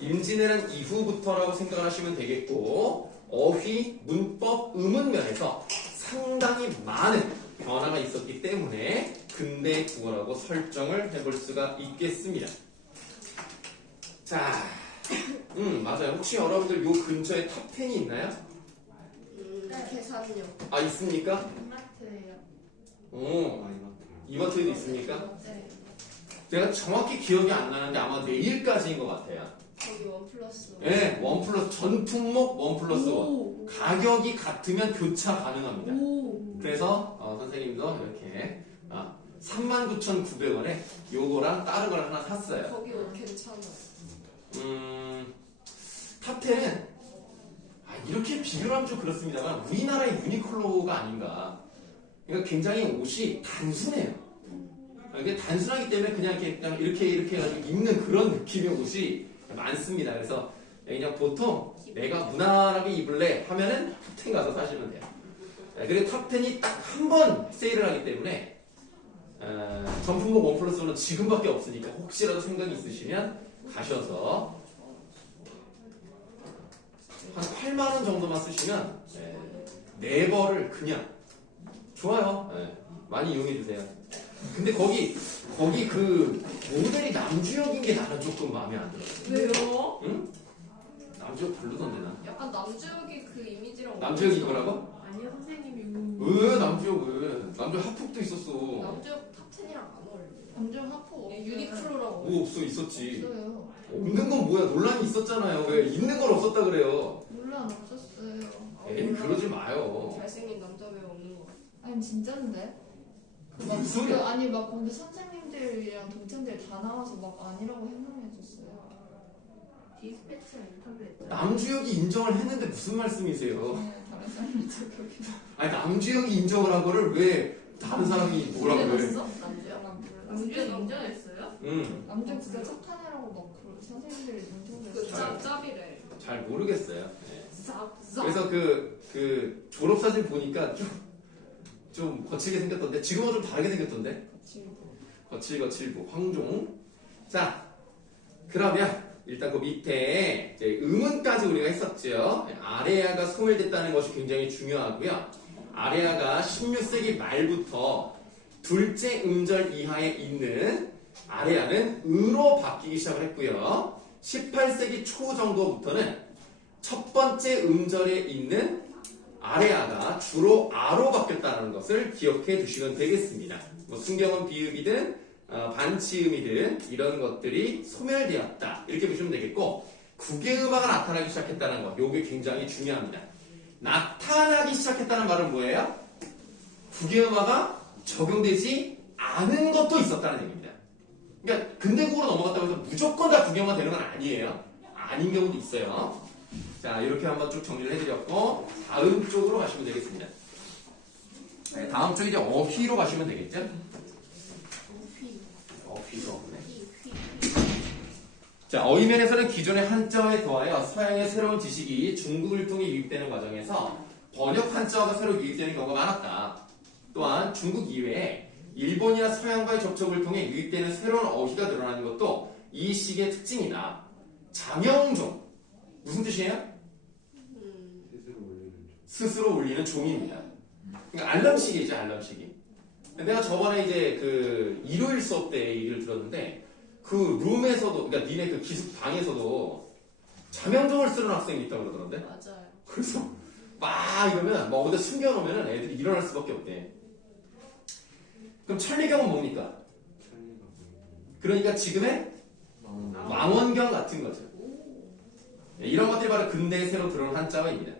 임진왜란 이후부터라고 생각을 하시면 되겠고, 어휘, 문법, 의문 면에서 상당히 많은 변화가 있었기 때문에 근대 국어라고 설정을 해볼 수가 있겠습니다. 자, 맞아요. 혹시 여러분들 요 근처에 탑10이 있나요? 계산요 아, 있습니까? 이마트예요 오, 이마트에도 있습니까? 네 제가 정확히 기억이 안 나는데 아마 내일까지인 것 같아요. 거기 원 플러스 네, 원 플러스, 전 품목 원 플러스 원. 오. 가격이 같으면 교차 가능합니다. 오. 그래서 선생님도 이렇게 39,900원에 요거랑 다른 걸 하나 샀어요. 거기 옷 괜찮아요 탑10은 이렇게 비교를 하면 좀 그렇습니다만 우리나라의 유니클로가 아닌가. 그러니까 굉장히 옷이 단순해요. 이게 단순하기 때문에 그냥 이렇게 해가지고 입는 그런 느낌의 옷이 많습니다. 그래서 그냥 보통 내가 무난하게 입을래 하면은 탑10 가서 사시면 돼요. 그리고 탑10이 딱 한 번 세일을 하기 때문에 전품목 원 플러스 원은 지금밖에 없으니까 혹시라도 생각이 있으시면 가셔서 한 8만 원 정도만 쓰시면 네 벌을 그냥 좋아요. 많이 이용해 주세요. 근데 거기 그 모델이 남주역인 게 나는 조금 마음에 안 들어. 왜요? 응? 남주역 별로던데 나. 약간 남주역이 그 이미지랑 남주역이 이거라고? 아니요 선생님이 왜 남주역은? 남주역 핫폭도 있었어. 남주역 탑10이랑 안 어울려요 남자 하프 유니클로라고 뭐 없어 있었지. 없어요. 없는 건 뭐야? 논란이 있었잖아요. 왜 있는 건 없었다 그래요? 논란 없었어요. 에이 그러지 마요. 잘생긴 남자 왜 없는 거 같아 아니 진짠데? 무슨 소리야? 아니 막 거기 선생님들이랑 동생들 다 나와서 막 아니라고 해명해줬어요. 디스패치랑 인터뷰 했잖아 남주역이 인정을 했는데 무슨 말씀이세요? 네, 다른 사람들 그렇게 아니 남주역이 인정을 한 거를 왜 다른 사람이 뭐라고 해? 남주역? 남주역 남자 인정했어요? 남자 진짜 착한 애라고 막 그 선생님들이 그 인터뷰했어요. 짭짭이래 잘 모르겠어요. 네. 쌉쌉 그래서 그 졸업사진 보니까 좀 거칠게 생겼던데 지금은 좀 다르게 생겼던데 거칠고 황종. 자 그러면 일단 그 밑에 이제 음운까지 우리가 했었죠. 아레아가 소멸됐다는 것이 굉장히 중요하고요. 아레아가 16세기 말부터 둘째 음절 이하에 있는 아레아는 으로 바뀌기 시작을 했고요. 18세기 초 정도부터는 첫 번째 음절에 있는 아래아가 주로 아로 바뀌었다는 것을 기억해 두시면 되겠습니다. 뭐 순경은 비읍이든 반치음이든 이런 것들이 소멸되었다 이렇게 보시면 되겠고 국외음화가 나타나기 시작했다는 것 요게 굉장히 중요합니다. 나타나기 시작했다는 말은 뭐예요? 국외음화가 적용되지 않은 것도 있었다는 얘기입니다. 그러니까 근대국으로 넘어갔다고 해서 무조건 다 국외음화 되는 건 아니에요. 아닌 경우도 있어요. 자, 이렇게 한번 쭉 정리를 해드렸고 다음 쪽으로 가시면 되겠습니다. 네, 다음 쪽 이제 어휘로 가시면 되겠죠? 어휘가 없네. 자, 어휘면에서는 기존의 한자어에 더하여 서양의 새로운 지식이 중국을 통해 유입되는 과정에서 번역 한자어가 새로 유입되는 경우가 많았다. 또한 중국 이외에 일본이나 서양과의 접촉을 통해 유입되는 새로운 어휘가 늘어나는 것도 이 시기의 특징이다. 장영종 무슨 뜻이에요? 스스로 울리는 종입니다. 그러니까 알람시계죠, 알람시계. 내가 저번에 이제 그 일요일 수업 때 얘기를 들었는데 그 룸에서도, 그러니까 니네 그 기숙 방에서도 장영종을 쓰는 학생이 있다고 그러던데. 맞아요. 그래서 막 이러면 뭐 어디 숨겨놓으면 애들이 일어날 수밖에 없대. 그럼 천리경은 뭡니까? 그러니까 지금의 망원경 같은 거죠. 네, 이런 것들이 바로 근대에 새로 들어온 한자어입니다.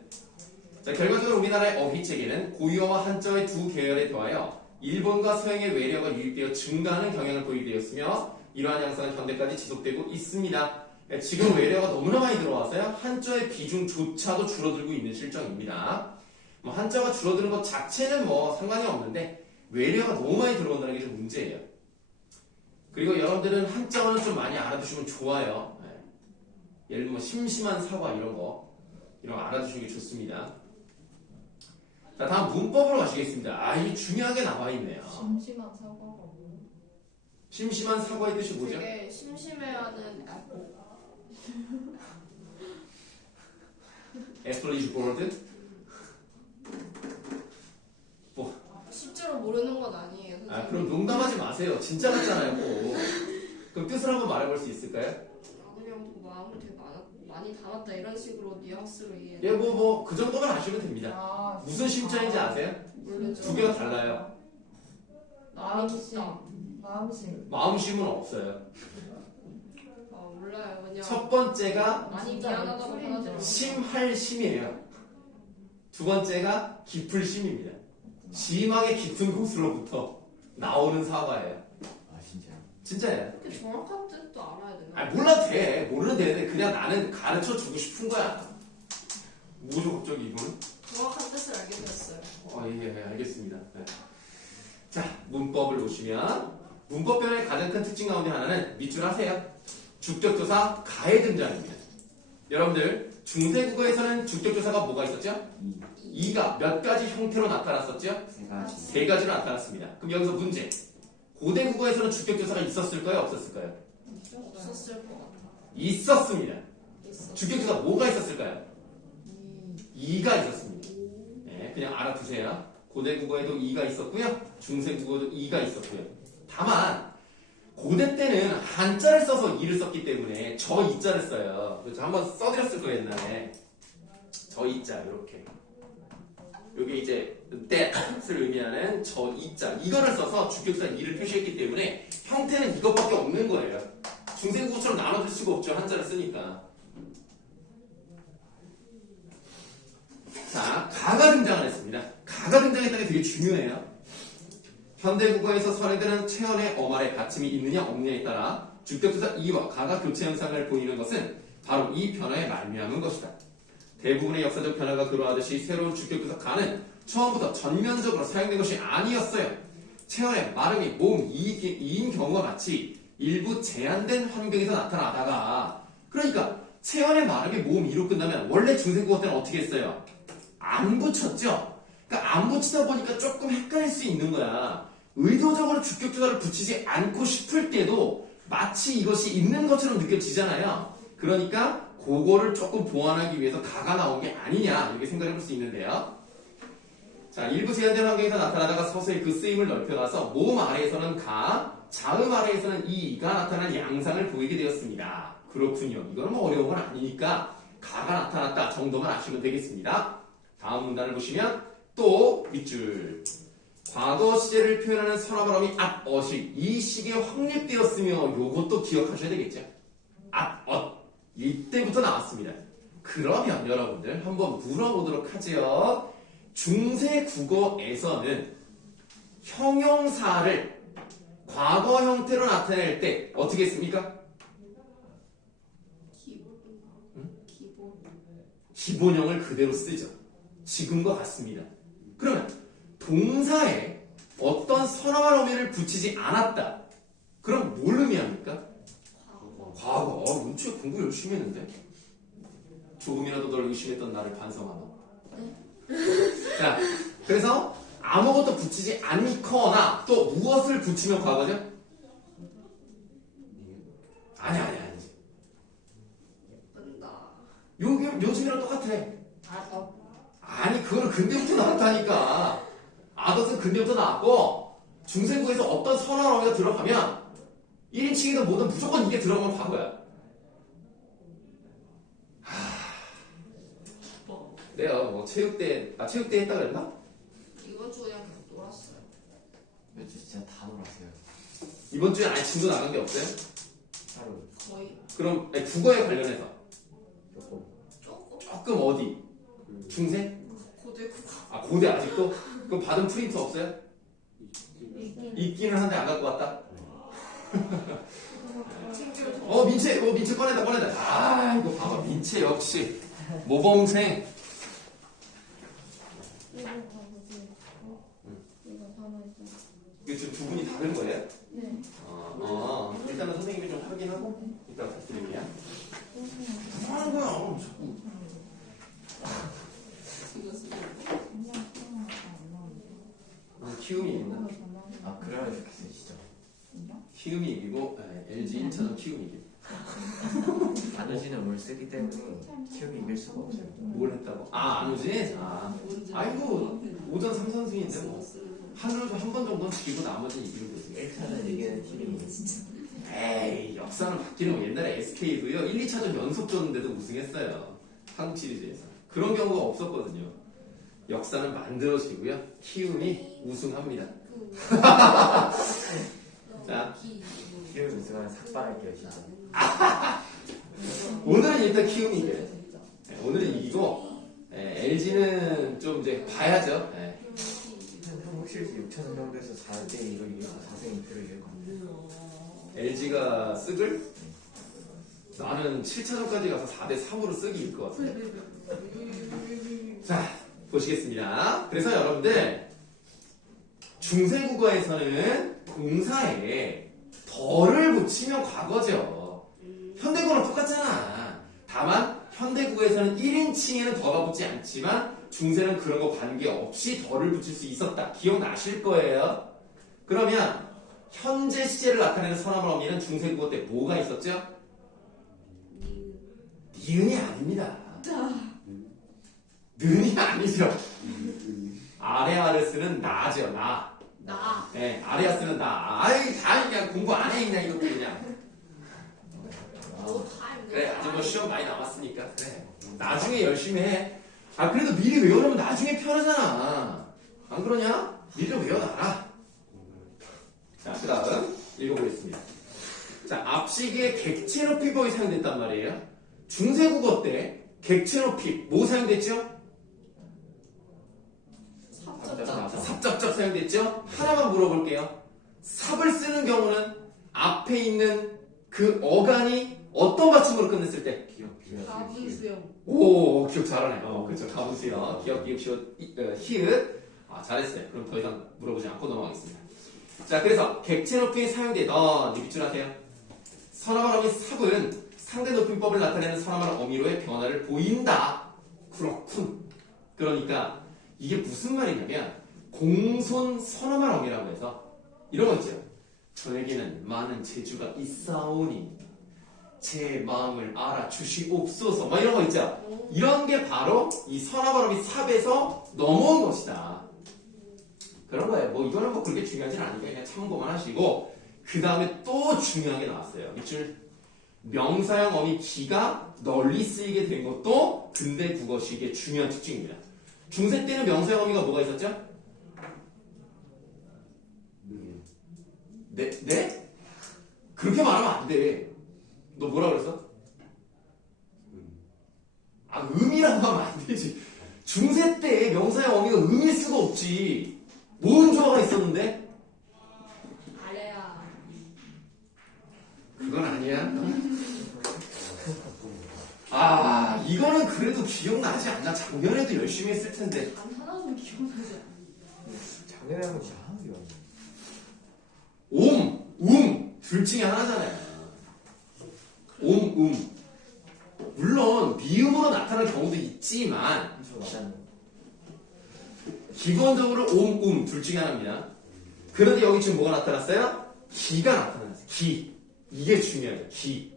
자, 결과적으로 우리나라의 어휘체계는 고유어와 한자어의 두 계열에 더하여 일본과 서양의 외래어가 유입되어 증가하는 경향을 보이게 되었으며 이러한 양상은 현대까지 지속되고 있습니다. 네, 지금 외래어가 너무나 많이 들어와서요 한자어의 비중조차도 줄어들고 있는 실정입니다. 뭐 한자어가 줄어드는 것 자체는 뭐 상관이 없는데 외래어가 너무 많이 들어온다는 게 좀 문제예요. 그리고 여러분들은 한자어는 좀 많이 알아두시면 좋아요. 네. 예를 들면 심심한 사과 이런 거 알아두시는 게 좋습니다. 자, 다음 문법으로 가시겠습니다. 아, 이게 중요하게 나와 있네요. 심심한 사과가 뭐야? 심심한 사과의 뜻이 뭐죠? 되게 심심해하는 애플. Apple is bored. 실제로 모르는 건 아니에요. 아, 선생님. 그럼 농담하지 마세요. 진짜 같잖아요, 꼭. 그럼 뜻을 한번 말해볼 수 있을까요? 그냥 마음을 되게 많이 담았다 이런 식으로 뉘앙스로 이해. 예, 그 정도만 아시면 됩니다. 아, 무슨 심자인지 아세요? 모르죠. 두 개가 달라요. 마음심. 마음심. 마음심은 없어요. 몰라요. 그냥 첫 번째가 많이 진짜 미안하다고 소리인 줄 하더라고요. 심할 심이에요. 두 번째가 깊을 심입니다. 심하게 깊은 곳으로부터 나오는 사과예요. 아 진짜요? 진짜예요. 그 정확한 뜻도 알아야 되나? 아니, 몰라도 돼. 모르는 되는데 그냥 나는 가르쳐 주고 싶은 거야. 뭐죠, 갑자기 이거는? 정확한 뜻을 알게 되었어요. 예, 알겠습니다. 네. 자, 문법을 보시면 문법 변화의 가장 큰 특징 가운데 하나는 밑줄 하세요. 주격조사 가의 등장입니다. 여러분들 중세국어에서는 주격조사가 뭐가 있었죠? 이가 몇 가지 형태로 나타났었죠? 세 가지로 나타났습니다. 그럼 여기서 문제. 고대 국어에서는 주격조사가 있었을까요? 없었을까요? 없었을 것 같아. 있었습니다. 있어. 주격조사 뭐가 있었을까요? 이가 있었습니다. 네, 그냥 알아두세요. 고대 국어에도 이가 있었고요. 중세 국어에도 이가 있었고요. 다만 고대 때는 한자를 써서 이를 썼기 때문에 저 이자를 써요. 그래서 한번 써드렸을 거예요, 옛날에. 저 이자 이렇게. 여기 이제 that을 의미하는 저 이자 이거를 써서 주격사 이를 표시했기 때문에 형태는 이것밖에 없는 거예요. 중세국어처럼 나눠줄 수가 없죠. 한자를 쓰니까. 자, 가가 등장을 했습니다. 가가 등장했다는 게 되게 중요해요. 현대국어에서 선행되는 체언의 어말에 받침이 있느냐 없느냐에 따라 주격조사 이와 가가 교체 현상을 보이는 것은 바로 이 변화에 말미암은 것이다. 대부분의 역사적 변화가 그러하듯이 새로운 주격조사 가는 처음부터 전면적으로 사용된 것이 아니었어요. 체언의 말음이 모음 이인 경우가 마치 일부 제한된 환경에서 나타나다가 그러니까 체언의 말음이 모음 이로 끝나면 원래 중세국어 때는 어떻게 했어요? 안 붙였죠? 그러니까 안 붙이다 보니까 조금 헷갈릴 수 있는 거야. 의도적으로 주격조사를 붙이지 않고 싶을 때도 마치 이것이 있는 것처럼 느껴지잖아요. 그러니까 그거를 조금 보완하기 위해서 가가 나온 게 아니냐 이렇게 생각해 볼 수 있는데요. 자, 일부 제한된 환경에서 나타나다가 서서히 그 쓰임을 넓혀가서 모음 아래에서는 가, 자음 아래에서는 이가 나타나는 양상을 보이게 되었습니다. 그렇군요. 이건 뭐 어려운 건 아니니까 가가 나타났다 정도만 아시면 되겠습니다. 다음 문단을 보시면 또 밑줄 과거 시제를 표현하는 선어바람이 at, ot이 이 시기에 확립되었으며 요것도 기억하셔야 되겠죠. at, ot 이때부터 나왔습니다. 그러면 여러분들 한번 물어보도록 하죠. 중세 국어에서는 형용사를 과거 형태로 나타낼 때 어떻게 했습니까? 기본형을 그대로 쓰죠. 지금과 같습니다. 그러면 동사에 어떤 선어말 어미를 붙이지 않았다. 그럼 뭘 의미합니까? 과거. 눈치에 공부 열심히 했는데 조금이라도 널 의심했던 나를 반성하노. 자, 그래서 아무것도 붙이지 않거나 또 무엇을 붙이면 과거죠? 아니. 요즘이랑 똑같아. 아니, 그거는 근대부터 나왔다니까. 아덧은 근대부터 나왔고, 중세국에서 어떤 선언 어미가 들어가면 1인칭이든 뭐든 무조건 이게 들어가면 과거야. 내가 뭐 체육대 했다 그랬나? 이번 주에 그냥 계속 놀았어요. 며칠 진짜 다 놀았어요. 이번 주에 아예 진도 나간 게 없어요? 하루 거의 그럼 아니, 국어에 관련해서 조금. 조금 어디? 중세? 고대 국어. 아 고대 아직도? 그럼 받은 프린트 없어요? 있기는 한데 안 갖고 왔다? 민채 꺼낸다. 아 이거 봐봐 민채 역시 모범생. 이거 지금 두 분이 다른 거예요? 네. 일단은 선생님이 좀 확인하고 이따 부탁드릴게요. 뭐 하는 거야? 자꾸. 키움이 있나? 아 그래야 좋겠어요 진짜. 키움이 이기고 LG 1차전 키움이 이기고. 안우진은 뭘 쓰기 때문에 키움이 이길 수가 없어요. 뭘 했다고? 안우진? 아이고 오전 3선승인데 뭐 하루에도 한 번 정도는 지고 나머지는 이기고 있어요. 1차는 이기는 팀이 에이 역사는 바뀌는 거. 옛날에 SK도요 1, 2차전 연속 졌는데도 우승했어요. 한국 시리즈에서. 그런 경우가 없었거든요. 역사는 만들어지고요. 키움이 우승합니다. 자, 키움 우승하면 삭발할게요 진짜. 오늘은 일단 키움이 이겨요. 오늘은 이기고 LG는 좀 이제 봐야죠. 한국 시리즈 6차전 정도에서 4대 2로 이기고 4승 2패로 이길 겁니다. LG가 쓰글? 나는 7차전까지 가서 4대 3으로 쓰기 이길 것 같아요. 자, 보시겠습니다. 그래서 여러분들 중세국어에서는 동사에 덜을 붙이면 과거죠. 현대국어는 똑같잖아. 다만 현대국어에서는 1인칭에는 더가 붙지 않지만 중세는 그런 거 관계없이 덜을 붙일 수 있었다. 기억나실 거예요. 그러면 현재 시제를 나타내는 선어말 어미는 중세국어 때 뭐가 있었죠? 니은이 아닙니다. 는이 아니죠. 아레아르스는 나죠. 나. 네, 아레아스는 나. 아이 다 그냥 공부 안 해 그냥 이것도 그냥. 그래 아직 뭐 시험 많이 남았으니까 그래. 나중에 열심히 해. 그래도 미리 외워놓으면 나중에 편하잖아. 안 그러냐? 미리 좀 외워놔라. 자, 그 다음 읽어보겠습니다. 자, 앞시기에 객체 높이법이 사용됐단 말이에요. 중세국어 때 객체 높이 뭐 사용됐죠? 삽잡잡 사용됐죠? 하나만 물어볼게요. 삽을 쓰는 경우는 앞에 있는 그 어간이 어떤 받침으로 끝냈을 때? 가분수형. 오, 기억 잘하네. 그렇죠. 가분수형. 기억, 시옷, 히읗. 잘했어요. 그럼 더 이상 물어보지 않고 넘어가겠습니다. 자, 그래서 객체 높이에 사용되던 밑줄 하세요. 선어말 어미 삽은 상대 높임법을 나타내는 선어말 어미로의 변화를 보인다. 그렇군. 그러니까 이게 무슨 말이냐면 공손 선어말 어미라고 해서 이런 거 있죠. 저에게는 많은 재주가 있사오니 제 마음을 알아주시옵소서. 막 이런 거 있죠. 이런 게 바로 이 선어말 어미 삽에서 넘어온 것이다. 그런 거예요. 뭐 이거는 뭐 그렇게 중요하진 않으니까 그냥 참고만 하시고 그 다음에 또 중요한 게 나왔어요. 밑줄 명사형 어미 기가 널리 쓰이게 된 것도 근대 국어식의 중요한 특징입니다. 중세 때는 명사형 어미가 뭐가 있었죠? 네? 네? 그렇게 말하면 안 돼. 너 뭐라 그랬어? 아, 음이라고 하면 안 되지. 중세 때 명사형 어미가 음일 수가 없지. 뭔 조화가 있었는데? 아래야. 그건 아니야. 아, 이거는 그래도 기억나지 않나? 작년에도 열심히 했을 텐데. 단 하나도 기억나지 않아. 작년에 한번 이상하게 옴, 둘 중에 하나잖아요. 옴. 물론 미음으로 나타날 경우도 있지만 맞았네. 기본적으로 옴, 둘 중에 하나입니다. 그런데 여기 지금 뭐가 나타났어요? 기가 나타났어요. 기. 이게 중요해요. 기.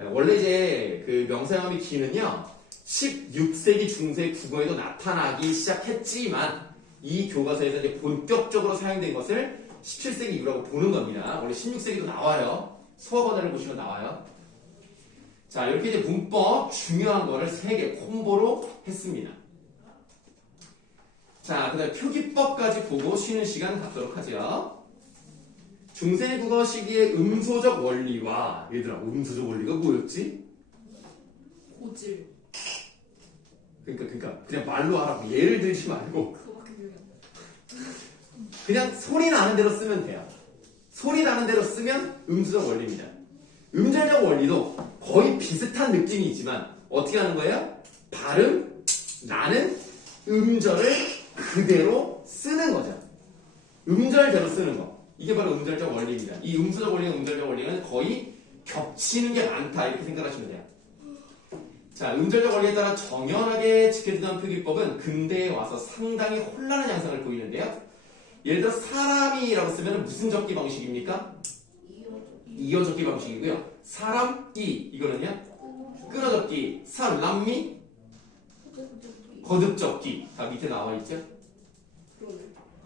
원래 이제 그 명사형의 기는요, 16세기 중세 국어에도 나타나기 시작했지만 이 교과서에서 이제 본격적으로 사용된 것을 17세기 이후라고 보는 겁니다. 원래 16세기도 나와요. 수학원을 보시면 나와요. 자, 이렇게 이제 문법 중요한 거를 3개 콤보로 했습니다. 자, 그 다음에 표기법까지 보고 쉬는 시간 갖도록 하죠. 중세국어 시기의 음소적 원리와, 얘들아, 음소적 원리가 뭐였지? 고질. 그러니까 그냥 말로 하라고. 예를 들지 말고 그거밖에 기억이 안 나. 그냥 소리 나는 대로 쓰면 돼요. 소리 나는 대로 쓰면 음수적 원리입니다. 음절적 원리도 거의 비슷한 느낌이지만 어떻게 하는 거예요? 발음, 나는 음절을 그대로 쓰는 거죠. 음절대로 쓰는 거. 이게 바로 음절적 원리입니다. 이 음수적 원리와 음절적 원리는 거의 겹치는 게 많다 이렇게 생각하시면 돼요. 자, 음절적 원리에 따라 정연하게 지켜지던 표기법은 근대에 와서 상당히 혼란한 양상을 보이는데요. 예를 들어 사람이라고 쓰면 무슨 적기 방식입니까? 이어 적기 방식이고요. 사람, 이거는요. 끊어 적기, 사람미, 거듭 적기 다 밑에 나와 있죠. 그러네.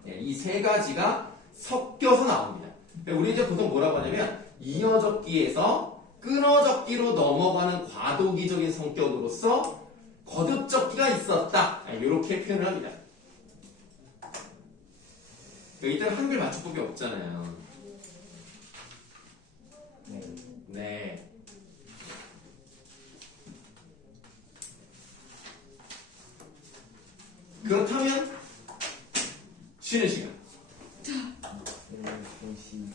네, 이 세 가지가 섞여서 나옵니다. 우리 이제 보통 뭐라고 하냐면 이어 적기에서 끊어 적기로 넘어가는 과도기적인 성격으로서 거듭 적기가 있었다. 이렇게 표현을 합니다. 이때는 한글 맞춤법이 없잖아요. 네. 그렇다면 쉬는 시간. 중시